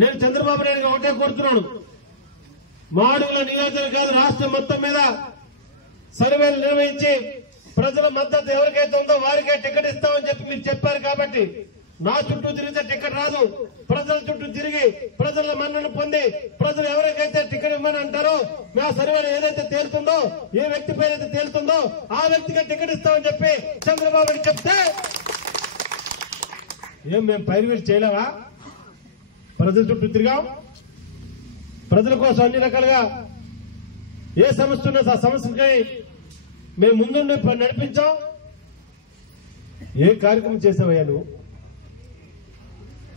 నేను చంద్రబాబు నాయుడు ఒకటే కోరుతున్నాను, మాడుగుల నియోజకవర్గం రాష్ట్రం మొత్తం మీద సర్వేలు నిర్వహించి ప్రజల మద్దతు ఎవరికైతే ఉందో వారికే టికెట్ ఇస్తామని చెప్పి మీరు చెప్పారు. కాబట్టి నా చుట్టూ తిరిగితే టికెట్ రాదు, ప్రజల చుట్టూ తిరిగి ప్రజల మన్నను పొంది ప్రజలు ఎవరికైతే టికెట్ ఇవ్వమని అంటారో మా సర్వేలు ఏదైతే తేలుతుందో, ఏ వ్యక్తి పేరైతే తేలుతుందో ఆ వ్యక్తికి టికెట్ ఇస్తామని చెప్పి చంద్రబాబు చెప్తే ఏం మేము పైరువీరు చేయలేవా? ప్రజల చుట్టూ తిరిగాం, ప్రజల కోసం అన్ని రకాలుగా ఏ సమస్య ఉన్నా ఆ సమస్యకి మేము ముందుండి నడిపించాం. ఏ కార్యక్రమం చేసావయ్యా నువ్వు?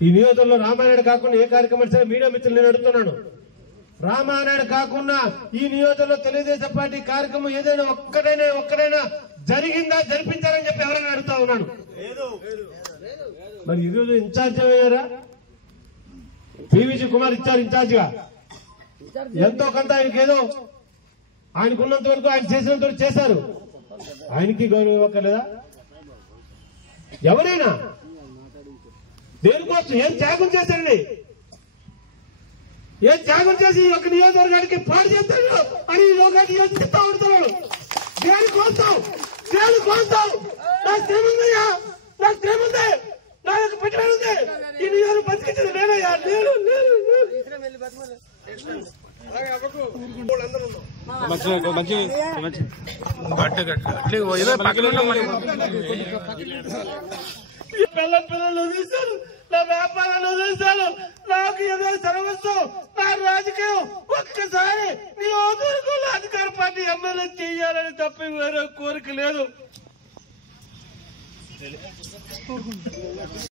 ఈ నియోజకవర్గంలో రామానాయుడు కాకుండా ఏ కార్యక్రమం సరే మీడియా మిత్రులు నేను అడుగుతున్నాను, రామానాయుడు కాకుండా ఈ నియోజకవర్గంలో తెలుగుదేశం పార్టీ కార్యక్రమం ఏదైనా ఒక్కడైనా జరిగిందా, జరిపించారని చెప్పి ఎవరైనా అడుగుతా ఉన్నాను. మరి ఈరోజు ఇన్ఛార్జ్ అయ్యారా? పివిజి కుమార్ ఇచ్చారు ఇన్ఛార్జిగా. ఎంతో కొంత ఆయనకేదో ఆయనకున్నంత వరకు ఆయన చేసినంత వరకు చేశారు. ఆయనకి గౌరవం ఇవ్వక్కర్లేదా? ఎవరైనా దేనికోసం ఏం త్యాగం చేశారండి? ఏం త్యాగం చేసి ఒక నియోజకవర్గానికి పాడు చేస్తాడు అని ఈ లోకానికి యోచిస్తా ఉంటున్నాడు. దేనికోసం నాకు ఏముందయ్యా? నాకు ఏముంది? నా యొక్క పెట్టాలి ఈ నియోజకవర్గం బతికించింది నేనయ్యా. పిల్లలు చూశారు, నా వ్యాపారాలు చూశారు, నాకు ఏదో సర్వస్వం, నా రాజకీయం ఒక్కసారి నియోజకవర్గంలో అధికార పార్టీ ఎమ్మెల్యే చేయాలని తప్ప వేరే కోరిక లేదు.